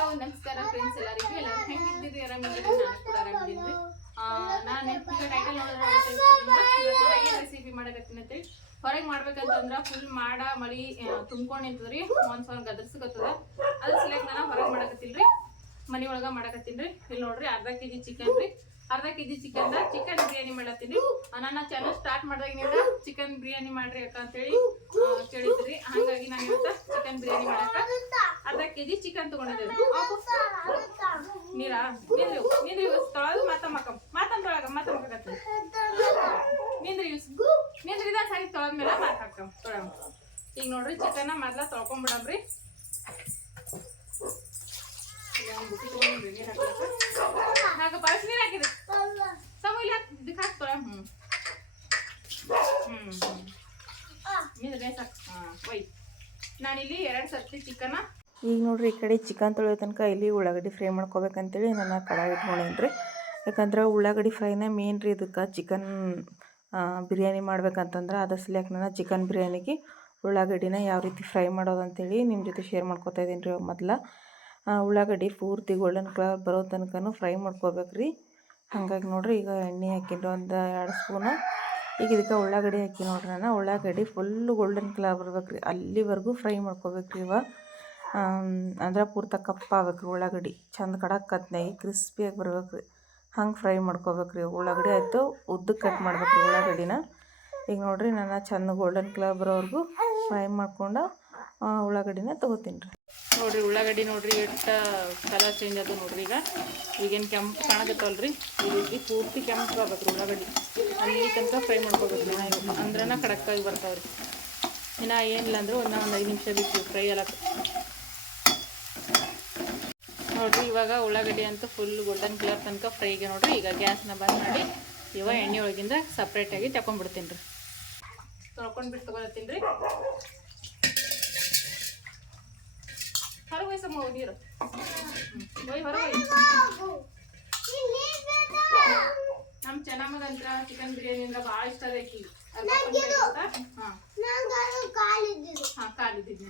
Hello ನಮಸ್ಕಾರ friends ಎಲ್ಲರಿಗೂ ಎಲ್ಲರೂ ಹೆಂಗಿದ್ದೀರಿ ಆರಾಮಿದ್ದೀರಿ ನಾನು ಕೂಡ ಆರಾಮಿದ್ದೀನಿ ನಾನು ಈಗ ಟೈಟಲ್ ನೋಡಿದ್ರೆ ರೆಸಿಪಿ ಮಾಡಕತ್ತೀನಿ ಅಂತೇಳಿ ಹೊರಗೆ ಮಾಡ್ಬೇಕಂತಂದ್ರ ಫುಲ್ ಮಾಡ ಮಳಿ ತುಂಬ್ಕೊಂಡು ನಿಂತದ್ರಿ. ಮಾನ್ಸೂನ್ ಗದರ್ಸಕತ್ತದ ಅದ್ರ ಸಲಕ್ ನಾನು ಹೊರಗೆ ಮಾಡಕತ್ತಿಲ್ರಿ ಮನೆ ಒಳಗೆ ಮಾಡಕತ್ತೀನಿ ಇಲ್ಲಿ ನೋಡ್ರಿ ಅರ್ಧ ಕೆಜಿ ಚಿಕನ್ ರೀ. ಅರ್ಧ ಕೆಜಿ ಚಿಕನ್ ಚಿಕನ್ ಬಿರಿಯಾನಿ ಮಾಡತ್ತೀನಿ ನನ್ನ ಚಾನಲ್ ಸ್ಟಾರ್ಟ್ ಮಾಡಿದಾಗಿನಿಂದ ಚಿಕನ್ ಬಿರಿಯಾನಿ ಮಾಡ್ರಿ ಅಕ್ಕ ಅಂತೇಳಿ ಕೇಳಿದ್ರಿ. ಹಂಗಾಗಿ ನಾನು ಇವತ್ತ ಚಿಕನ್ ಬಿರಿಯಾನಿ ಮಾಡಕ್ಕ ಅರ್ಧ ಕೆಜಿ ಚಿಕನ್ ತಗೊಂಡಿದ್ದೇವೆ. ನೀರಾ ನಿಂದ್ರಿ ನಿಂದ್ರಿ ತೊಳದು ಮಾತ ಮಕ್ಕ ಮಾತಂದ್ ತೊಳಗ ಮಾತ ಮಕ್ಕತ್ತಿ ನಿಂದ್ರಿ ಯೂಸ್ ನಿಂದ್ರಿ ಇದ ಸರಿ ತೊಳದ್ಮೇಲೆ ಮಾತ್ ಹಾಕಂ ತೊಳಂ ಈಗ ನೋಡ್ರಿ ಚಿಕನ್ನ ಮೊದ್ಲ ತೊಳ್ಕೊಂಡ್ಬಿಡಮ್ರಿ ಹಾಕ ಬಳಸಿ ನೀರು ಹಾಕಿದ್ರಿ ಸಮ ಇಲ್ಲಿ ಇದಕ್ಕೆ ಹಾಕಿ ತೊಳ ಹ್ಞೂ ಹ್ಞೂ ಹ್ಞೂ ನಿಂದ್ರಿ ಸಾಕು. ಹಾಂ ಒಯ್. ನಾನಿಲ್ಲಿ ಎರಡು ಸರ್ತಿ ಚಿಕನ್ನ ಈಗ ನೋಡ್ರಿ ಈ ಕಡೆ ಚಿಕನ್ ತೊಳೆಯೋ ತನಕ ಇಲ್ಲಿ ಉಳ್ಳಾಗಡ್ಡಿ ಫ್ರೈ ಮಾಡ್ಕೋಬೇಕಂತೇಳಿ ನಾನು ಕಡಾಯಿ ಇಟ್ಕೊಂಡೇನಿ ರೀ ಯಾಕಂದ್ರೆ ಉಳ್ಳಾಗಡ್ಡಿ ಫ್ರೈನ ಮೇನ್ ರೀ ಇದಕ್ಕೆ ಚಿಕನ್ ಬಿರಿಯಾನಿ ಮಾಡ್ಬೇಕಂತಂದ್ರೆ ಅದ್ರ ಸಲುವಾಗಿ ನಾನು ಚಿಕನ್ ಬಿರಿಯಾನಿಗೆ ಉಳ್ಳಾಗಡ್ಡಿನ ಯಾವ ರೀತಿ ಫ್ರೈ ಮಾಡೋದು ಅಂತೇಳಿ ನಿಮ್ಮ ಜೊತೆ ಶೇರ್ ಮಾಡ್ಕೊತಾ ಇದ್ದೀನಿ ರೀ ಮೊದಲ. ಉಳ್ಳಾಗಡ್ಡಿ ಪೂರ್ತಿ ಗೋಲ್ಡನ್ ಕಲರ್ ಬರೋ ತನಕನೂ ಫ್ರೈ ಮಾಡ್ಕೋಬೇಕು ರೀ ಹಾಗಾಗಿ ನೋಡ್ರಿ ಈಗ ಎಣ್ಣೆ ಹಾಕಿನಿ ಒಂದು ಎರಡು ಸ್ಪೂನು. ಈಗ ಇದಕ್ಕೆ ಉಳ್ಳಾಗಡ್ಡಿ ಹಾಕಿ ನೋಡ್ರಿ ನಾನು. ಉಳ್ಳಾಗಡ್ಡಿ ಫುಲ್ಲು ಗೋಲ್ಡನ್ ಕಲರ್ ಬರ್ಬೇಕು ರೀ ಅಲ್ಲಿವರೆಗೂ ಫ್ರೈ ಮಾಡ್ಕೋಬೇಕು ರೀ ಇವ ಅಂದ್ರೆ ಪೂರ್ತಿ ಕಪ್ಪ ಆಗ್ಬೇಕು ರೀ ಉಳ್ಳಾಗಡ್ಡಿ. ಚಂದ ಕಡಕ್ಕತ್ನಾಗಿ ಕ್ರಿಸ್ಪಿಯಾಗಿ ಬರ್ಬೇಕು ರೀ ಹಂಗೆ ಫ್ರೈ ಮಾಡ್ಕೋಬೇಕು ರೀ ಉಳ್ಳಾಗಡ್ಡಿ ಆಯಿತು ಉದ್ದಕ್ಕೆ ಕಟ್ ಮಾಡ್ಬೇಕು ರೀ ಉಳ್ಳಾಗಡ್ಡಿನ. ಈಗ ನೋಡಿರಿ ನಾನು ಚಂದ ಗೋಲ್ಡನ್ ಕಲರ್ ಬರೋವರೆಗೂ ಫ್ರೈ ಮಾಡ್ಕೊಂಡು ಉಳ್ಳಾಗಡ್ಡಿನ ತೊಗೋತೀನಿ ರೀ ನೋಡಿರಿ, ಉಳ್ಳಾಗಡ್ಡಿ ನೋಡಿರಿ ಎಷ್ಟು ಕಲರ್ ಚೇಂಜ್ ಅದು ನೋಡಿರಿ ಈಗ. ಈಗೇನು ಕೆಂಪು ಕಾಣಕತ್ತವಲ್ರಿ. ಈ ರೀತಿ ಪೂರ್ತಿ ಕೆಂಪು ಆಗ್ಬೇಕು ಉಳ್ಳಾಗಡ್ಡಿ. ಅಲ್ಲಿ ತನಕ ಫ್ರೈ ಮಾಡ್ಕೋಬೇಕು ರೀ ಅಂದ್ರನ ಕಡಕ್ಕಾಗಿ ಬರ್ತಾವ್ರಿ. ಇನ್ನು ಏನಿಲ್ಲ ಅಂದ್ರೆ ಒಂದು ಒಂದು ಐದು ನಿಮಿಷ ಬಿಟ್ಟು ಫ್ರೈ ಎಲ್ಲ ನೋಡ್ರಿ, ಇವಾಗ ಉಳ್ಳಾಗಡ್ಡಿ ಅಂತ ಫುಲ್ ಗೋಲ್ಡನ್ ಕಲರ್ ತನಕ ಫ್ರೈಗೆ ನೋಡ್ರಿ. ಈಗ ಗ್ಯಾಸ್ನ ಬಂದ್ ಮಾಡಿ ಇವಾಗ ಎಣ್ಣೆ ಒಳಗಿಂದ ಸಪ್ರೇಟಾಗಿ ತಕೊಂಡ್ಬಿಡ್ತೀನಿ ರೀ. ತೊಳ್ಕೊಂಡ್ಬಿಟ್ಟು ತೊಗೊಳತ್ತೀನಿ ರೀ. ಹೊರಗೆ ಹೋಯ್ಸಮ್ಮ ನೀರು. ಹೋಯ್, ಹೊರಗೆ ನಮ್ಮ ಚೆನ್ನಮ್ಮಗಂತ್ರ ಚಿಕನ್ ಬಿರಿಯಾನಿ ಅಂದ್ರೆ ಭಾಳ ಇಷ್ಟ ಅದಕ್ಕೆ ಹಾಂ ಹಾಂ ಕಾಲಿದ್ದೀನಿ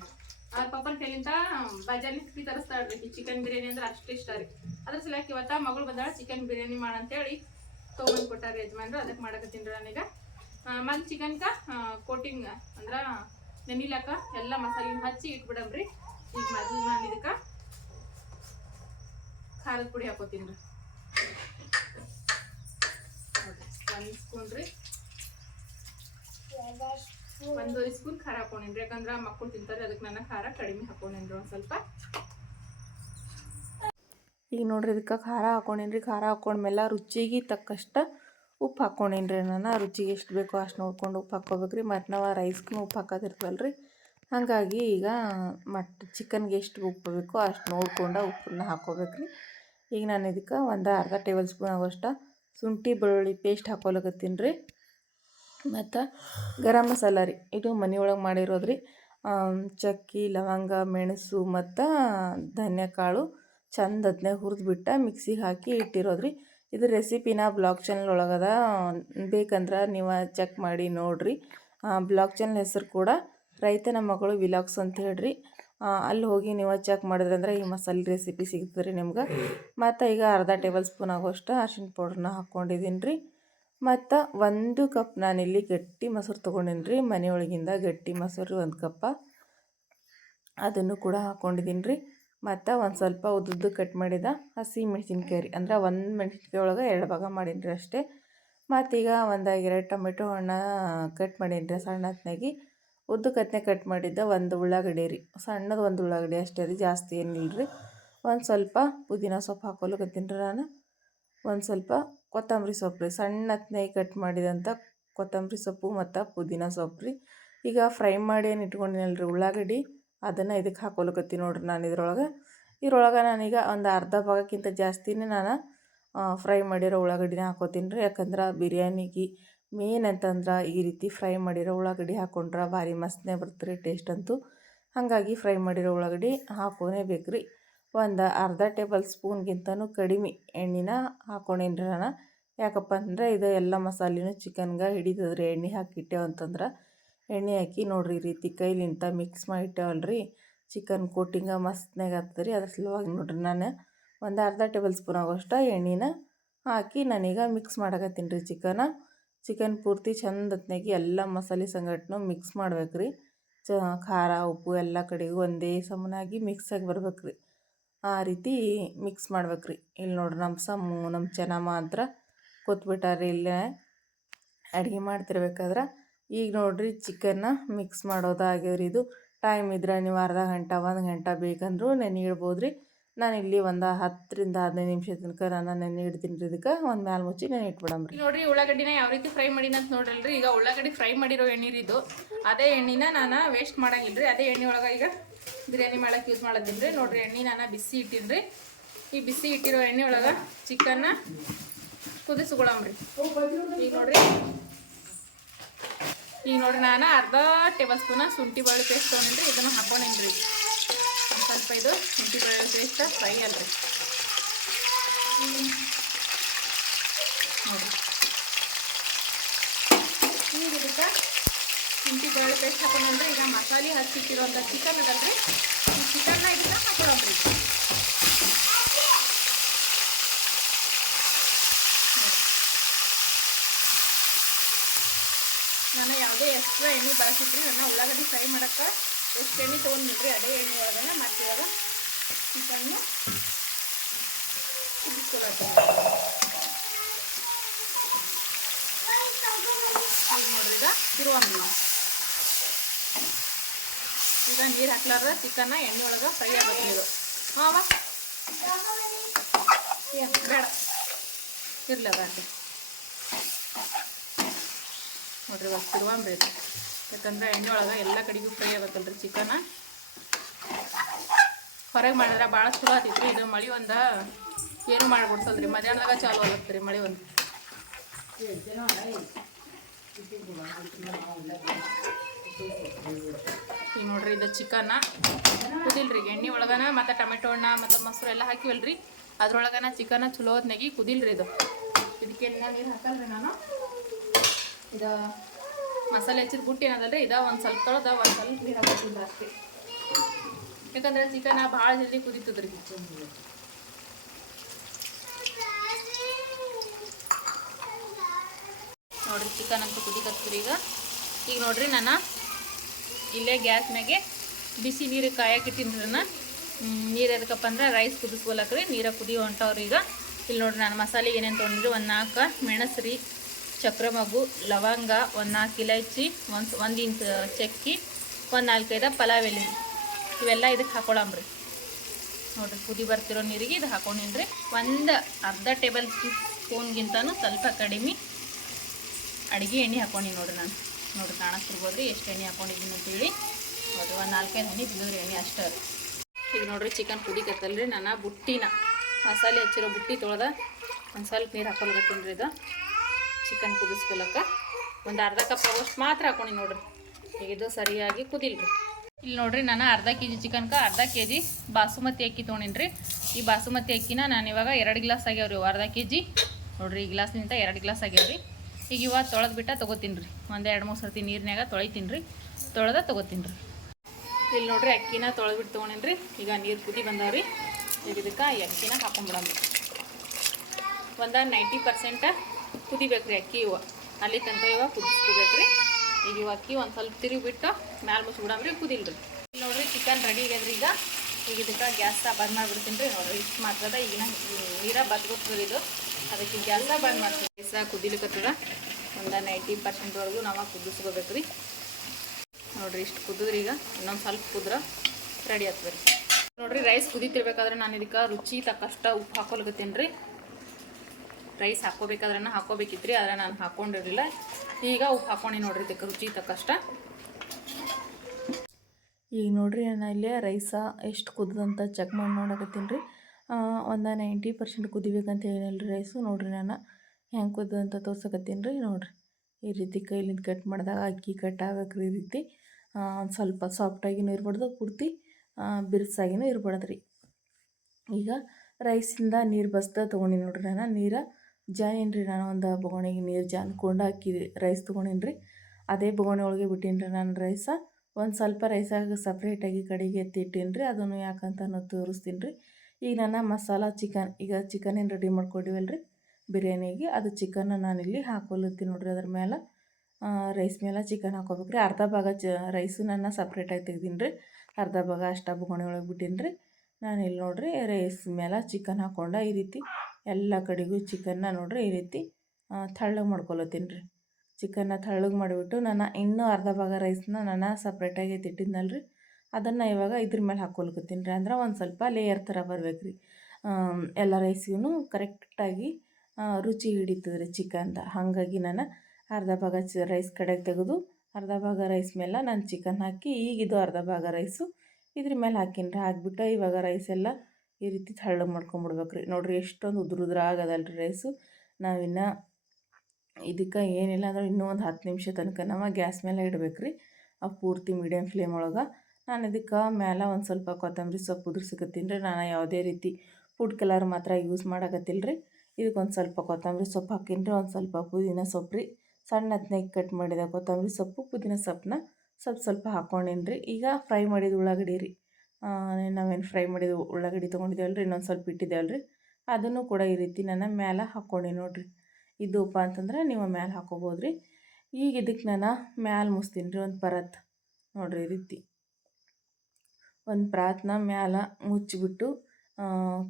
ಅವ್ರ ಪಪ್ಪನ ಕೈಲಿಂದ ತರಿಸ್ತಾಳ್ರಿ ಈ ಚಿಕನ್ ಬಿರಿಯಾನಿ ಅಂದ್ರೆ ಅಷ್ಟು ಇಷ್ಟ ರೀ. ಅದ್ರ ಸಲುವಾಗಿ ಇವತ್ತ ಮಗಳು ಬಂದಾಳ ಚಿಕನ್ ಬಿರಿಯಾನಿ ಮಾಡಂತೇಳಿ ತೊಗೊಂಡು ಕೊಟ್ಟಾರ ಯಜಮಾನ್ರು. ಅದಕ್ಕೆ ಮಾಡಕತ್ತೀನಿ ರೀ ನನಗೆ. ಮತ್ತು ಚಿಕನ್ಕ ಕೋಟಿಂಗ್ ಅಂದ್ರ ನೆನಿಲಕ ಎಲ್ಲ ಮಸಾಲಿನ ಹಚ್ಚಿ ಇಟ್ಬಿಡಮ್ರಿ ಈಗ ಮೊದಲು ನಾನು ಇದಕ್ಕೆ ಖಾರದ ಪುಡಿ ಹಾಕೋತೀನಿ ರೀ ಒಂದು ಸ್ಪೂನ್ ರೀ ಒಂದೂವರೆ ಸ್ಪೂನ್ ಖಾರ ಹಾಕೊಂಡಿನ್ರಿ ಯಾಕಂದ್ರೆ ಮಕ್ಕಳು ತಿಂತಾರೆ, ಅದಕ್ಕೆ ನಾನು ಖಾರ ಕಡಿಮೆ ಹಾಕೊಂಡಿನ್ರಿ ಒಂದು ಸ್ವಲ್ಪ. ಈಗ ನೋಡ್ರಿ, ಇದಕ್ಕೆ ಖಾರ ಹಾಕೊಂಡೇನ್ರಿ ಖಾರ ಹಾಕೊಂಡ್ಮೇಲೆ ರುಚಿಗೆ ತಕ್ಕಷ್ಟ ಉಪ್ಪು ಹಾಕೊಂಡೇನ್ರಿ ರೀ ನಾನು ರುಚಿಗೆ ಎಷ್ಟು ಬೇಕೋ ಅಷ್ಟು ನೋಡ್ಕೊಂಡು ಉಪ್ಪು ಹಾಕ್ಕೋಬೇಕು ರೀ ಮತ್ತು ನಾವು ರೈಸ್ಗೂ ಉಪ್ಪು ಹಾಕೋದಿರ್ತಲ್ಲ ರೀ ಹಾಗಾಗಿ ಈಗ ಮಟ್ ಚಿಕನ್ಗೆ ಎಷ್ಟು ಉಪ್ಪು ಬೇಕೋ ಅಷ್ಟು ನೋಡ್ಕೊಂಡು ಉಪ್ಪನ್ನ ಹಾಕ್ಕೋಬೇಕು ರೀ ಈಗ ನಾನು ಇದಕ್ಕೆ ಒಂದು ಅರ್ಧ ಟೇಬಲ್ ಸ್ಪೂನ್ ಆಗೋಷ್ಟು ಶುಂಠಿ ಬೆಳ್ಳುಳ್ಳಿ ಪೇಸ್ಟ್ ಹಾಕೊಳಕತ್ತೀನಿ ರೀ. ಮತ್ತು ಗರಂ ಮಸಾಲ ರೀ. ಇದು ಮನೆಯೊಳಗೆ ಮಾಡಿರೋದು ರೀ ಚಕ್ಕಿ, ಲವಂಗ, ಮೆಣಸು ಮತ್ತು ಧನ್ಯ ಕಾಳು ಚಂದ ಅದನ್ನೇ ಹುರಿದ್ಬಿಟ್ಟು ಮಿಕ್ಸಿಗೆ ಹಾಕಿ ಇಟ್ಟಿರೋದು ರೀ ಇದು ರೆಸಿಪಿನ ಬ್ಲಾಗ್ ಚಾನಲ್ ಒಳಗದ ಬೇಕಂದ್ರೆ ನೀವು ಚೆಕ್ ಮಾಡಿ ನೋಡಿರಿ. ಬ್ಲಾಗ್ ಚಾನಲ್ ಹೆಸರು ಕೂಡ ರೈತನ ಮಗಳು ವಿಲಾಗ್ಸ್ ಅಂತ ಹೇಳ್ರಿ. ಅಲ್ಲಿ ಹೋಗಿ ನೀವು ಚೆಕ್ ಮಾಡಿದ್ರೆ ಅಂದ್ರೆ ಈ ಮಸಾಲೆ ರೆಸಿಪಿ ಸಿಗ್ತದೆ ರೀ ನಿಮ್ಗೆ. ಮತ್ತು ಈಗ ಅರ್ಧ ಟೇಬಲ್ ಸ್ಪೂನ್ ಆಗೋಷ್ಟು ಅರ್ಶಿನ ಪೌಡ್ರನ್ನ ಹಾಕ್ಕೊಂಡಿದ್ದೀನಿ ರೀ ಮತ್ತು ಒಂದು ಕಪ್ ನಾನಿಲ್ಲಿ ಗಟ್ಟಿ ಮೊಸರು ತೊಗೊಂಡೀನಿ ರೀ ಮನೆಯೊಳಗಿಂದ ಗಟ್ಟಿ ಮೊಸರು ಒಂದು ಕಪ್ಪ. ಅದನ್ನು ಕೂಡ ಹಾಕ್ಕೊಂಡಿದ್ದೀನಿ ರೀ ಮತ್ತು ಒಂದು ಸ್ವಲ್ಪ ಉದ್ದುದ್ದು ಕಟ್ ಮಾಡಿದ ಹಸಿ ಮೆಣಸಿನ್ಕಾಯಿ ರೀ. ಅಂದ್ರೆ ಒಂದು ಮೆಣಸಿನ್ಕಾಯಿ ಒಳಗೆ ಎರಡು ಭಾಗ ಮಾಡೀನಿ ರೀ ಅಷ್ಟೇ ಮತ್ತೀಗ ಒಂದು ಎರಡು ಟೊಮೆಟೊ ಹಣ್ಣ ಕಟ್ ಮಾಡೀನಿ ರೀ ಸಣ್ಣದಾಗಿ ಉದ್ದು ಕತ್ತನೆ ಕಟ್ ಮಾಡಿದ್ದ ಒಂದು ಉಳ್ಳಾಗಡ್ಡೆ ರೀ. ಸಣ್ಣದು ಒಂದು ಉಳ್ಳಾಗಡ್ಡೆ ಅಷ್ಟೇ ರೀ, ಜಾಸ್ತಿ ಏನಿಲ್ಲ ರೀ ಒಂದು ಸ್ವಲ್ಪ ಪುದೀನ ಸೊಪ್ಪು ಹಾಕೊಳಕತ್ತೀನಿ ರೀ ನಾನು. ಒಂದು ಸ್ವಲ್ಪ ಕೊತ್ತಂಬರಿ ಸೊಪ್ಪು ರೀ ಸಣ್ಣತ್ನಾಗಿ ಕಟ್ ಮಾಡಿದಂಥ ಕೊತ್ತಂಬರಿ ಸೊಪ್ಪು ಮತ್ತು ಪುದೀನ ಸೊಪ್ಪು ರೀ ಈಗ ಫ್ರೈ ಮಾಡಿ ಏನು ಇಟ್ಕೊಂಡಿನಲ್ಲ ರೀ ಉಳ್ಳಾಗಡ್ಡಿ. ಅದನ್ನು ಇದಕ್ಕೆ ಹಾಕೊಳಕತ್ತೀನಿ ನೋಡ್ರಿ ನಾನು ಇದ್ರೊಳಗೆ. ಇದ್ರೊಳಗೆ ನಾನೀಗ ಒಂದು ಅರ್ಧ ಭಾಗಕ್ಕಿಂತ ಜಾಸ್ತಿನೇ ನಾನು ಫ್ರೈ ಮಾಡಿರೋ ಉಳ್ಳಾಗಡ್ಡಿನ ಹಾಕೋತೀನಿ ರೀ ಯಾಕಂದ್ರೆ ಬಿರಿಯಾನಿಗೆ ಮೇನ್ ಅಂತಂದ್ರೆ ಈ ರೀತಿ ಫ್ರೈ ಮಾಡಿರೋ ಉಳ್ಳಾಗಡ್ಡಿ ಹಾಕೊಂಡ್ರೆ ಭಾರಿ ಮಸ್ತ್ನೇ ಬರ್ತೀರಿ ಟೇಸ್ಟ್ ಅಂತೂ. ಹಾಗಾಗಿ ಫ್ರೈ ಮಾಡಿರೋ ಉಳ್ಳಾಗಡ್ಡಿ ಹಾಕೋನೇ ಬೇಕು ರೀ ಒಂದು ಅರ್ಧ ಟೇಬಲ್ ಸ್ಪೂನ್ಗಿಂತನೂ ಕಡಿಮೆ ಎಣ್ಣೆನ ಹಾಕ್ಕೊಂಡೇನ್ರಿ ನಾನು. ಯಾಕಪ್ಪ ಅಂದರೆ ಇದು ಎಲ್ಲ ಮಸಾಲೆನೂ ಚಿಕನ್ಗೆ ಹಿಡಿತದ್ರಿ ಎಣ್ಣೆ ಹಾಕಿಟ್ಟೆವು ಅಂತಂದ್ರೆ ಎಣ್ಣೆ ಹಾಕಿ ನೋಡ್ರಿ ಈ ರೀತಿ ಕೈಲಿಂತ ಮಿಕ್ಸ್ ಮಾಡಿಟ್ಟೇವಲ್ಲ ರೀ ಚಿಕನ್ ಕೋಟಿಂಗ ಮಸ್ತ್ನಾಗ ಆಗ್ತದ್ರಿ. ಅದ್ರ ಸಲುವಾಗಿ ನೋಡ್ರಿ ನಾನು ಒಂದು ಅರ್ಧ ಟೇಬಲ್ ಸ್ಪೂನ್ ಆಗೋಷ್ಟು ಎಣ್ಣೆನ ಹಾಕಿ ನಾನೀಗ ಮಿಕ್ಸ್ ಮಾಡಕತ್ತೀನಿ ರೀ ಚಿಕನ. ಚಿಕನ್ ಪೂರ್ತಿ ಚಂದ ಹೊತ್ನಾಗಿ ಎಲ್ಲ ಮಸಾಲೆ ಸಂಗಟ್ನು ಮಿಕ್ಸ್ ಮಾಡ್ಬೇಕು ರೀ ಚ ಖಾರ, ಉಪ್ಪು ಎಲ್ಲ ಕಡೆಗೂ ಒಂದೇ ಸಮನಾಗಿ ಮಿಕ್ಸಾಗಿ ಬರ್ಬೇಕು ರೀ ಆ ರೀತಿ ಮಿಕ್ಸ್ ಮಾಡ್ಬೇಕು ರೀ ಇಲ್ಲಿ ನೋಡ್ರಿ ನಮ್ಮ ಸಮ್ಮು ನಮ್ಮ ಚೆನ್ನಮ್ಮ ಮಾತ್ರ ಕೂತ್ಬಿಟ್ಟಾರೆ ಇಲ್ಲೇ. ಅಡುಗೆ ಮಾಡ್ತಿರ್ಬೇಕಾದ್ರೆ ಈಗ ನೋಡ್ರಿ ಚಿಕನ್ನ ಮಿಕ್ಸ್ ಮಾಡೋದಾಗ್ಯವ್ರಿ ಇದು. ಟೈಮ್ ಇದ್ರೆ ನೀವು ಅರ್ಧ ಗಂಟೆ, ಒಂದು ಗಂಟೆ ಬೇಕಂದ್ರೂ ನೆನೆ ಇಡ್ಬೋದು ರೀ ನಾನು ಇಲ್ಲಿ ಒಂದು ಹತ್ತರಿಂದ ಹದಿನೈದು ನಿಮಿಷ ತನಕ ನಾನು ನೆನೆ ಇಡ್ತೀನಿ ರೀ ಇದಕ್ಕೆ. ಒಂದು ಮ್ಯಾಲ ಮುಚ್ಚಿ ನೆನೆ ಇಟ್ಬಿಡಮ್ರಿ ರೀ ನೋಡಿರಿ ಉಳ್ಳಾಗಡ್ಡಿನ ಯಾವ ರೀತಿ ಫ್ರೈ ಮಾಡಿನ ಅಂತ ನೋಡ್ರಲ್ರಿ. ಈಗ ಉಳ್ಳಾಗಡ್ಡಿ ಫ್ರೈ ಮಾಡಿರೋ ಎಣ್ಣೀರಿದು, ಅದೇ ಎಣ್ಣಿನ ನಾನು ವೇಸ್ಟ್ ಮಾಡಂಗಿಲ್ರಿ. ಅದೇ ಎಣ್ಣೆ ಒಳಗೆ ಈಗ ಬಿರಿಯಾನಿ ಮಾಡಕ್ಕೆ ಯೂಸ್ ಮಾಡತ್ತೀನಿ ರೀ ನೋಡ್ರಿ, ಎಣ್ಣೆ ನಾನು ಬಿಸಿ ಇಟ್ಟಿನ್ರಿ. ಈ ಬಿಸಿ ಇಟ್ಟಿರೋ ಎಣ್ಣೆ ಒಳಗೆ ಚಿಕನ್ನ ಕುದಿಸ್ಕೊಳಮ್ರಿ ಈಗ ನೋಡ್ರಿ. ಈಗ ನೋಡ್ರಿ, ನಾನು ಅರ್ಧ ಟೇಬಲ್ ಸ್ಪೂನ ಶುಂಠಿ ಬೆಳ್ಳುಳ್ಳಿ ಪೇಸ್ಟ್ ತೊಗೊಂಡ್ರಿ ಇದನ್ನು ಹಾಕೊಂಡಿನ್ರಿ. ಸ್ವಲ್ಪ ಇದು ಶುಂಠಿ ಬೆಳ್ಳುಳ್ಳಿ ಪೇಸ್ಟ್ ಫ್ರೈ ಅಲ್ರಿ. ನೋಡ್ರಿ. ಈಗ ಬೆಳ್ಳುಳ್ಳಿ ಪೇಸ್ಟ್ ಹಾಕೊಂಡ್ರೆ ಈಗ ಮಸಾಲೆ ಹಚ್ಚಿಟ್ಟಿರೋಂಥ ಚಿಕನ್ ಅದಲ್ರಿ ಈ ಚಿಕನ್ನ ಇದನ್ನ ಹಾಕೊಳ್ಳೋದ್ರಿ ನಾನು ಯಾವುದೇ ಎಕ್ಸ್ಟ್ರಾ ಎಣ್ಣೆ ಬಳಸಿದ್ರಿ ನನ್ನ ಉಳ್ಳಾಗಡ್ಡಿ ಫ್ರೈ ಮಾಡಕ್ಕೆ ಎಷ್ಟು ಎಣ್ಣೆ ತೊಗೊಂಡ್ಬಿಡ್ರಿ ಅದೇ ಎಣ್ಣೆ ಒಳಗಡೆ ಮತ್ತೆ ಇವಾಗ ಚಿಕನ್ನು ಈಗ ನೋಡ್ರಿ, ಈಗ ತಿರುವಂಬ್ರಿ ಈಗ ನೀರು ಹಾಕ್ಲಾರ್ದ ಚಿಕನ್ನ ಎಣ್ಣೆ ಒಳಗೆ ಫ್ರೈ ಆಗಬೇಕು ಇದು. ಹಾಂ ಏನ್ ಬೇಡ. ಇರ್ಲಿ ನೋಡ್ರಿ, ಇವಾಗ ತಿರುವಂಬ್ರಿ ಯಾಕಂದ್ರೆ ಎಣ್ಣೆ ಒಳಗೆ ಎಲ್ಲ ಕಡೆಗೂ ಫ್ರೈ ಆಗ್ಬೇಕಲ್ರಿ ಚಿಕನ್ನ. ಹೊರಗೆ ಮಾಡಿದ್ರೆ ಭಾಳ ಚಲೋ ಆತಿತ್ತು ಇದು ಮಳೆ ಒಂದು ಏನು ಮಾಡ್ಬಿಡ್ತಲ್ರಿ ಮಧ್ಯಾಹ್ನದಾಗ ಚಾಲು ಆಗತ್ತೆ ರೀ ಮಳೆ ಒಂದು. ಈಗ ನೋಡ್ರಿ ಇದು ಚಿಕನ್ನ. ಕುದಿಲ್ರಿ, ಎಣ್ಣೆ ಒಳಗನ ಮತ್ತು ಟೊಮೆಟೊ ಹಣ್ಣ ಮತ್ತು ಮೊಸರು ಎಲ್ಲ ಹಾಕಿವಲ್ರಿ. ಅದ್ರೊಳಗನ ಚಿಕನ್ನ ಚಲೋ ಹೊತ್ನಾಗಿ ಕುದಿಲ್ರಿ ಇದು. ಇದಕ್ಕೆ ನೀರು ಹಾಕಲ್ರಿ ನಾನು. ಇದು ಮಸಾಲೆ ಹೆಚ್ಚಿದ ಬುಟ್ಟಿ ಏನದಲ್ರಿ? ಇದು ಒಂದು ಸ್ವಲ್ಪ ತೊಳೆದ ಒಂದು ಸ್ವಲ್ಪ ನೀರು ಹಾಕೋತಿಲ್ಲ ಅಷ್ಟೇ ಯಾಕಂದ್ರೆ ಚಿಕನ್ ಭಾಳ ಜಲ್ದಿ ಕುದೀತದ್ರಿ. ನೋಡ್ರಿ ಚಿಕನ್ ಅಂತೂ ಕುದಿಕತ್ತೀರಿ ಈಗ. ಈಗ ನೋಡ್ರಿ ನಾನು ಇಲ್ಲೇ ಗ್ಯಾಸ್ ಮ್ಯಾಗೆ ಬಿಸಿ ನೀರು ಕಾಯಕ್ಕೆ ನಾನು ನೀರು ಎದಕ್ಕಪ್ಪ ಅಂದ್ರೆ ರೈಸ್ ಕುದಿಸ್ಕೊಲಕ್ರಿ ನೀರ ಕುದಿ ಹೊಂಟವ್ರಿ ಈಗ. ಇಲ್ಲಿ ನೋಡ್ರಿ ನಾನು ಮಸಾಲೆ ಏನೇನು ತೊಗೊಂಡ್ರಿ ಒಂದು ನಾಲ್ಕು ಮೆಣಸು ರೀ ಚಕ್ರ ಮಗು ಲವಂಗ, ಒಂದು ನಾಲ್ಕು ಇಲೈಚಿ, ಒಂದು ಒಂದು ಇಂಚು ಚಕ್ಕಿ, ಒಂದು ನಾಲ್ಕೈದು ಪಲಾವ್ ಎಲೆ ಇವೆಲ್ಲ ಇದಕ್ಕೆ ಹಾಕೊಳಂಬ್ರಿ. ನೋಡ್ರಿ ಕುದಿ ಬರ್ತಿರೋ ನೀರಿಗೆ ಇದು ಹಾಕೊಂಡಿನ್ರಿ. ಒಂದು ಅರ್ಧ ಟೇಬಲ್ ಸ್ಪೂನ್ಗಿಂತನೂ ಸ್ವಲ್ಪ ಕಡಿಮೆ ಅಡುಗೆ ಎಣ್ಣೆ ಹಾಕೊಂಡಿನಿ ನೋಡ್ರಿ ನಾನು. ನೋಡ್ರಿ ಕಾಣಿಸ್ತಿರ್ಬೋದು ರೀ ಎಷ್ಟು ಎಣ್ಣೆ ಹಾಕೊಂಡಿದ್ದೀನಿ ಅಂತೇಳಿ. ಅದು ಒಂದು ನಾಲ್ಕೈದು ಹಣ್ಣಿ ತಿಂದ್ರಿ ಎಣ್ಣೆ ಅಷ್ಟೇ ಈಗ ನೋಡಿರಿ ಚಿಕನ್ ಕುದಿಕತ್ತಲ್ರಿ ನಾನು ಬುಟ್ಟಿನ. ಮಸಾಲೆ ಹಚ್ಚಿರೋ ಬುಟ್ಟಿ ತೊಳೆದ ಒಂದು ಸ್ವಲ್ಪ ನೀರು ಹಾಕೊಳಕತ್ತೀನಿ ರೀ ಇದು. ಚಿಕನ್ ಕುದಿಸ್ಕೊಳಕ್ಕ ಒಂದು ಅರ್ಧ ಕಪ್ ಆಗೋಷ್ಟು ಮಾತ್ರ ಹಾಕೊಂಡು ನೋಡಿರಿ. ಈಗ ಇದು ಸರಿಯಾಗಿ ಕುದಿಲ್ರಿ. ಇಲ್ಲಿ ನೋಡಿರಿ ನಾನು ಅರ್ಧ ಕೆ ಜಿ ಚಿಕನ್ಕ ಅರ್ಧ ಕೆ ಜಿ ಬಾಸುಮತಿ ಅಕ್ಕಿ ತೊಗೊಂಡಿನ್ರಿ. ಈ ಬಾಸುಮತಿ ಅಕ್ಕಿನ ನಾನು ಇವಾಗ ಎರಡು ಗ್ಲಾಸ್ ಆಗ್ಯಾವ್ರಿ, ಅರ್ಧ ಕೆ ಜಿ ನೋಡಿರಿ ಈ ಗ್ಲಾಸ್ನಿಂದ ಎರಡು ಗ್ಲಾಸ್ ಆಗ್ಯಾವ್ರಿ. ಈಗ ಇವಾಗ ತೊಳೆದು ಬಿಟ್ಟ ತೊಗೋತೀನಿ ರೀ. ಒಂದು ಎರಡು, ಮೂರು ಸರ್ತಿ ನೀರಿನಾಗ ತೊಳಿತೀನಿ ರೀ. ತೊಳೆದ ತೊಗೋತೀನಿ ರೀ. ಇಲ್ಲಿ ನೋಡ್ರಿ ಅಕ್ಕಿನ ತೊಳೆದ್ಬಿಟ್ಟು ತೊಗೊಂಡಿನ್ರಿ ಈಗ ನೀರು ಕುದಿ ಬಂದಾವ್ರಿ ಈಗ ಇದಕ್ಕೆ ಈ ಅಕ್ಕಿನ ಹಾಕೊಂಡ್ಬಿಡಮ್ರಿ ಒಂದು ನೈಂಟಿ ಪರ್ಸೆಂಟ ಕುದಿಬೇಕ್ರಿ ಅಕ್ಕಿ ಇವ. ಅಲ್ಲಿ ತನಕ ಇವ ಕುದಿಸ್ಕೋಬೇಕ್ರಿ ಈಗ ಇವ ಅಕ್ಕಿ ಒಂದು ಸ್ವಲ್ಪ ತಿರುಗಿ ಬಿಟ್ಟು ಮ್ಯಾಲೆ ಮುಚ್ಚಿಬಿಡಮ್ರಿ ಕುದಿಲ್ರಿ ಇಲ್ಲಿ ನೋಡ್ರಿ ಚಿಕನ್ ರೆಡಿ ಆಗ್ಯದ್ರಿ ಈಗ. ಈಗ ಇದಕ್ಕೆ ಗ್ಯಾಸ್ ಬಂದ್ ಮಾಡಿಬಿಡ್ತೀನಿ ರೀ. ನೋಡ್ರಿ ಇಷ್ಟು ಮಾತ್ರದ ಈಗಿನ ನೀರ ಬದ್ಗೊತ್ತದ್ರಿ ಇದು. ಅದಕ್ಕೆ ಎಲ್ಲ ಬಂದ್ ಮಾಡ್ತೀವಿ. ಗ್ಯಾಸ ಕುದಿಲಿಕ್ಕತ್ತದ ಒಂದು ನೈಂಟಿ ಪರ್ಸೆಂಟ್ವರೆಗೂ ನಾವು ಕುದಿಸ್ಕೋಬೇಕು ರೀ. ನೋಡಿರಿ ಇಷ್ಟು ಕುದಿದ್ರಿ ಈಗ. ಇನ್ನೊಂದು ಸ್ವಲ್ಪ ಕುದ್ರ ರೆಡಿ ಆಗ್ತದೆ ರೀ ನೋಡಿರಿ ರೈಸ್ ಕುದಿತಿರ್ಬೇಕಾದ್ರೆ ನಾನು ಇದಕ್ಕೆ ರುಚಿ ತಕ್ಕಷ್ಟ ಉಪ್ಪು ಹಾಕೊಲ್ಕತ್ತೀನಿ ರೀ ರೈಸ್ ಹಾಕೋಬೇಕಾದ್ರೆ ಹಾಕೋಬೇಕಿತ್ರಿ, ಆದರೆ ನಾನು ಹಾಕೊಂಡಿರಲಿಲ್ಲ. ಈಗ ಉಪ್ಪು ಹಾಕೊಂಡು ನೋಡ್ರಿ ಇದಕ್ಕೆ ರುಚಿ ತಕ್ಕಷ್ಟ. ಈಗ ನೋಡ್ರಿ ನಾನು ಇಲ್ಲೇ ರೈಸ ಎಷ್ಟು ಕುದ್ದಂತ ಚೆಕ್ ಮಾಡಿ ನೋಡಕತ್ತೀನಿ ರೀ ಒಂದು ನೈಂಟಿ ಪರ್ಸೆಂಟ್ ಕುದಿಬೇಕಂತ ರೀ ರೈಸು. ನೋಡಿರಿ ನಾನು ಹೆಂಗೆ ಅಂತ ತೋರ್ಸಕತ್ತೀನಿ ರೀ ನೋಡಿರಿ. ಈ ರೀತಿ ಕೈಲಿಂದ ಕಟ್ ಮಾಡಿದಾಗ, ಅಕ್ಕಿ ಕಟ್ ಆಗಕ್ರಿ ಈ ರೀತಿ. ಒಂದು ಸ್ವಲ್ಪ ಸಾಫ್ಟಾಗಿನೂ ಇರ್ಬಾರ್ದು, ಪೂರ್ತಿ ಬಿರ್ಸಾಗಿನೂ ಇರ್ಬಾರ್ದು ರೀ ಈಗ ರೈಸಿಂದ ನೀರು ಬಸ್ದ ತೊಗೊಂಡಿ ನೋಡ್ರಿ ನಾನು. ನೀರು ಜಾನೇನು ರೀ ನಾನು ಒಂದು ಬೊಗೋಣಿಗೆ ನೀರು ಜಾನ್ಕೊಂಡು ಅಕ್ಕಿ ರೈಸ್ ತೊಗೊಂಡೀನಿ ರೀ ಅದೇ ಬೊಗೋಣಿ ಒಳಗೆ ಬಿಟ್ಟೀನಿ ರೀ ನಾನು ರೈಸ. ಒಂದು ಸ್ವಲ್ಪ ರೈಸಾಗ ಸಪ್ರೇಟಾಗಿ ಕಡೆಗೆ ಎತ್ತಿಟ್ಟೀನಿ ರೀ ಅದನ್ನು ಯಾಕಂತ ನಾನು ತೋರಿಸ್ತೀನಿ ರೀ ಈಗ ನನ್ನ ಮಸಾಲ ಚಿಕನ್, ಈಗ ಚಿಕನ್ ಏನು ರೆಡಿ ಮಾಡ್ಕೊಂಡಿವಲ್ರಿ ಬಿರಿಯಾನಿಗೆ ಅದು ಚಿಕನ್ನ ನಾನಿಲ್ಲಿ ಹಾಕೊಲತ್ತೀನಿ ನೋಡಿರಿ ಅದ್ರ ಮೇಲೆ ರೈಸ್ ಮೇಲೆ ಚಿಕನ್ ಹಾಕೋಬೇಕು ರೀ ಅರ್ಧ ಭಾಗ ಚ ರೈಸು ನನ್ನ ಸಪ್ರೇಟಾಗಿ ತೆಗ್ದೀನಿ ರೀ ಅರ್ಧ ಭಾಗ ಅಷ್ಟು ಬುಗೋಣಿ ಒಳಗೆ ಬಿಟ್ಟೀನಿ ರೀ ನಾನು ಇಲ್ಲಿ ನೋಡ್ರಿ ರೈಸ್ ಮೇಲೆ ಚಿಕನ್ ಹಾಕ್ಕೊಂಡ ಈ ರೀತಿ ಎಲ್ಲ ಕಡೆಗೂ ಚಿಕನ್ನ ನೋಡಿರಿ ಈ ರೀತಿ ತಳ್ಳಗೆ ಮಾಡ್ಕೊಳತ್ತೀನಿ ರೀ ಚಿಕನ್ನ ತಳ್ಳಗೆ ಮಾಡಿಬಿಟ್ಟು ನಾನು ಇನ್ನೂ ಅರ್ಧ ಭಾಗ ರೈಸ್ನ ನಾನು ಸಪ್ರೇಟಾಗಿ ಎತ್ತಿಟ್ಟಿದ್ನಲ್ಲ ರೀ ಅದನ್ನು ಇವಾಗ ಇದ್ರ ಮೇಲೆ ಹಾಕ್ಕೊಲ್ಕತ್ತೀನಿ ರೀ. ಅಂದ್ರೆ ಒಂದು ಸ್ವಲ್ಪ ಲೇಯರ್ ಥರ ಬರ್ಬೇಕು ರೀ ಎಲ್ಲ ರೈಸಿಗೂ ಕರೆಕ್ಟಾಗಿ ರುಚಿ ಹಿಡಿತದೆ ರೀ ಚಿಕನ್ದ ಹಾಗಾಗಿ ನಾನು ಅರ್ಧ ಭಾಗ ಚ ರೈಸ್ ಕಡೆಗೆ ತೆಗೆದು ಅರ್ಧ ಭಾಗ ರೈಸ್ ಮೇಲೆ ನಾನು ಚಿಕನ್ ಹಾಕಿ ಈಗಿದು ಅರ್ಧ ಭಾಗ ರೈಸು ಇದ್ರ ಮೇಲೆ ಹಾಕೀನಿ ರೀ. ಹಾಕ್ಬಿಟ್ಟು ಇವಾಗ ರೈಸ್ ಎಲ್ಲ ಈ ರೀತಿ ತಳ್ಳಗೆ ಮಾಡ್ಕೊಂಬಿಡ್ಬೇಕು ರೀ ನೋಡಿರಿ ಎಷ್ಟೊಂದು ಉದ್ರ ಉದ್ರ ಆಗದಲ್ಲ ರೀ ರೈಸು ನಾವಿನ್ನು ಇದಕ್ಕೆ ಏನಿಲ್ಲ ಅಂದ್ರೆ ಇನ್ನೂ ಒಂದು ಹತ್ತು ನಿಮಿಷ ತನಕ ನಾವು ಗ್ಯಾಸ್ ಮೇಲೆ ಇಡ್ಬೇಕು ರೀ ಆ ಪೂರ್ತಿ ಮೀಡಿಯಮ್ ಫ್ಲೇಮ್ ಒಳಗೆ. ನಾನು ಇದಕ್ಕೆ ಮೇಲೆ ಒಂದು ಸ್ವಲ್ಪ ಕೊತ್ತಂಬರಿ ಸೊಪ್ಪು ಉದುರ್ಸಕತ್ತೀನಿ ರೀ. ನಾನು ಯಾವುದೇ ರೀತಿ ಫುಡ್ ಕಲರ್ ಮಾತ್ರ ಯೂಸ್ ಮಾಡಕತ್ತಿಲ್ಲ ರೀ. ಇದಕ್ಕೊಂದು ಸ್ವಲ್ಪ ಕೊತ್ತಂಬರಿ ಸೊಪ್ಪು ಹಾಕೀನಿ ರೀ. ಒಂದು ಸ್ವಲ್ಪ ಪುದೀನ ಸೊಪ್ಪು ರೀ. ಸಣ್ಣ ಹತ್ತನೇ ಕಟ್ ಮಾಡಿದ ಕೊತ್ತಂಬರಿ ಸೊಪ್ಪು, ಪುದೀನ ಸೊಪ್ಪನ್ನ ಸ್ವಲ್ಪ ಸ್ವಲ್ಪ ಹಾಕ್ಕೊಂಡೀನಿ ರೀ. ಈಗ ಫ್ರೈ ಮಾಡಿದ ಉಳ್ಳಾಗಡಿ ರೀ. ನಾವೇನು ಫ್ರೈ ಮಾಡಿದ ಉಳ್ಳಾಗಡ್ಡಿ ತೊಗೊಂಡಿದ್ದೇವಲ್ಲ ರೀ, ಇನ್ನೊಂದು ಸ್ವಲ್ಪ ಇಟ್ಟಿದ್ದೇವಲ್ಲ ರೀ. ಅದನ್ನು ಕೂಡ ಈ ರೀತಿ ನಾನು ಮೇಲೆ ಹಾಕ್ಕೊಂಡಿ ನೋಡಿರಿ. ಇದ್ದಪ್ಪ ಅಂತಂದ್ರೆ ನೀವು ಮ್ಯಾಲೆ ಹಾಕ್ಕೋಬೋದು ರೀ ಈಗ ಇದಕ್ಕೆ ನಾನು ಮ್ಯಾಲೆ ಮುಸ್ತೀನಿ ರೀ, ಒಂದು ಪರತ್ ನೋಡಿರಿ ಈ ರೀತಿ. ಒಂದು ಪ್ರಾತ್ನ ಮ್ಯಾಲ ಮುಚ್ಚಿಬಿಟ್ಟು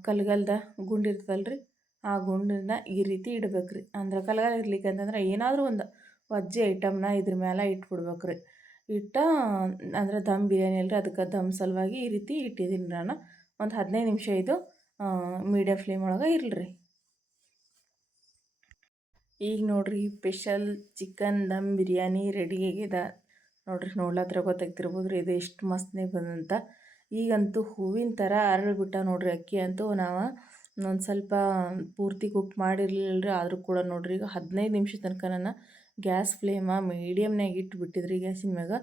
ಕಲ್ಗಲ್ದ ಗುಂಡು ಇರ್ತದಲ್ಲ ರೀ ಆ ಗುಂಡನ್ನ ಈ ರೀತಿ ಇಡ್ಬೇಕು ರೀ ಅಂದ್ರೆ ಕಲ್ಗಲ್ ಇರ್ಲಿಕ್ಕೆ ಅಂತಂದ್ರೆ ಏನಾದರೂ ಒಂದು ವಜ್ಜೆ ಐಟಮ್ನ ಇದ್ರ ಮೇಲೆ ಇಟ್ಬಿಡ್ಬೇಕು ರೀ ಇಟ್ಟ, ಅಂದ್ರೆ ದಮ್ ಬಿರಿಯಾನಿ ಅಲ್ರಿ, ಅದಕ್ಕೆ ದಮ್ ಸಲುವಾಗಿ ಈ ರೀತಿ ಇಟ್ಟಿದ್ದೀನಿ ನಾನು. ಒಂದು ಹದಿನೈದು ನಿಮಿಷ ಇದು ಮೀಡಿಯಮ್ ಫ್ಲೇಮ್ ಒಳಗೆ ಇರಲಿ ಈಗ ನೋಡ್ರಿ, special chicken dum biryani ready ಆಗಿದೆ. ನೋಡ್ರಿ ನೋಡ್ಲತ್ರ ಗೊತ್ತಾಗ್ತಿರ್ಬೋದು ರೀ ಇದು ಎಷ್ಟು ಮಸ್ತ್ನೇ ಬಂದಂತ. ಈಗಂತೂ ಹೂವಿನ ಥರ ಅರಳ್ಬಿಟ್ಟ ನೋಡ್ರಿ ಅಕ್ಕಿ ಅಂತೂ ನಾವು ಒಂದು ಸ್ವಲ್ಪ ಪೂರ್ತಿ ಕುಕ್ ಮಾಡಿರಲಿಲ್ಲ ರೀ ಆದರೂ ಕೂಡ ನೋಡ್ರಿ ಈಗ ಹದಿನೈದು ನಿಮಿಷ ತನಕ ನಾನು ಗ್ಯಾಸ್ ಫ್ಲೇಮ ಮೀಡಿಯಮ್ನಾಗ ಇಟ್ಟು ಬಿಟ್ಟಿದ್ರಿ ಗ್ಯಾಸಿನ ಮ್ಯಾಗ.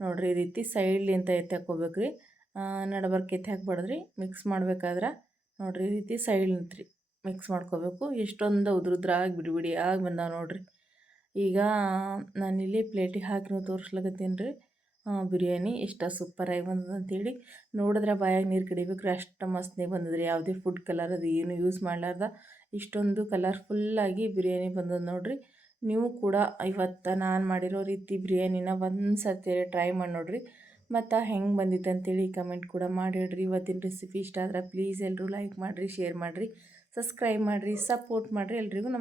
ನೋಡ್ರಿ ಈ ರೀತಿ ಸೈಡ್ಲಿಂತ ಎತ್ತಿ ಹಾಕ್ಕೋಬೇಕು ರೀ ನಡಬರ್ಕ್ ಎತ್ತಿ ಹಾಕ್ಬಾರ್ದ್ರಿ ಮಿಕ್ಸ್ ಮಾಡ್ಬೇಕಾದ್ರೆ ನೋಡ್ರಿ ಈ ರೀತಿ ಸೈಡ್ ನಿಂತ್ರಿ ಮಿಕ್ಸ್ ಮಾಡ್ಕೋಬೇಕು. ಎಷ್ಟೊಂದು ಉದ್ರುದ್ರಾಗಿ ಬಿಡಿ ಆಗಿ ಬಂದಾವೆ ನೋಡಿರಿ. ಈಗ ನಾನಿಲ್ಲಿ ಪ್ಲೇಟಿಗೆ ಹಾಕಿ ತೋರಿಸ್ಲಕತ್ತೀನಿ ರೀ. ಬಿರಿಯಾನಿ ಎಷ್ಟು ಸೂಪರಾಗಿ ಬಂದದ ಅಂತೇಳಿ ನೋಡಿದ್ರೆ ಬಾಯಾಗ ನೀರು ಕಡಿಬೇಕು ಅಷ್ಟು ಮಸ್ತ್ನೇ ಬಂದದ್ರಿ. ಯಾವುದೇ ಫುಡ್ ಕಲರ್ ಅದು ಏನು ಯೂಸ್ ಮಾಡಲಾರ್ದ. ಇಷ್ಟೊಂದು ಕಲರ್ಫುಲ್ಲಾಗಿ ಬಿರಿಯಾನಿ ಬಂದದ ನೋಡಿರಿ. ನೀವು ಕೂಡ ಇವತ್ತು ನಾನು ಮಾಡಿರೋ ರೀತಿ ಬಿರಿಯಾನಿನ ಒಂದು ಸರ್ತಿ ಟ್ರೈ ಮಾಡಿ ನೋಡಿರಿ. ಮತ್ತು ಹೆಂಗೆ ಬಂದಿತ್ತು ಅಂತೇಳಿ ಕಮೆಂಟ್ ಕೂಡ ಮಾಡಿಡ್ರಿ ಇವತ್ತಿನ ರೆಸಿಪಿ ಇಷ್ಟ ಆದ್ರೆ ಪ್ಲೀಸ್ ಎಲ್ಲರೂ ಲೈಕ್ ಮಾಡಿರಿ ಶೇರ್ ಮಾಡಿರಿ ಸಬ್ಸ್ಕ್ರೈಬ್ ಮಾಡಿರಿ ಸಪೋರ್ಟ್ ಮಾಡಿರಿ ಎಲ್ರಿಗೂ ನಮಸ್ಕಾರ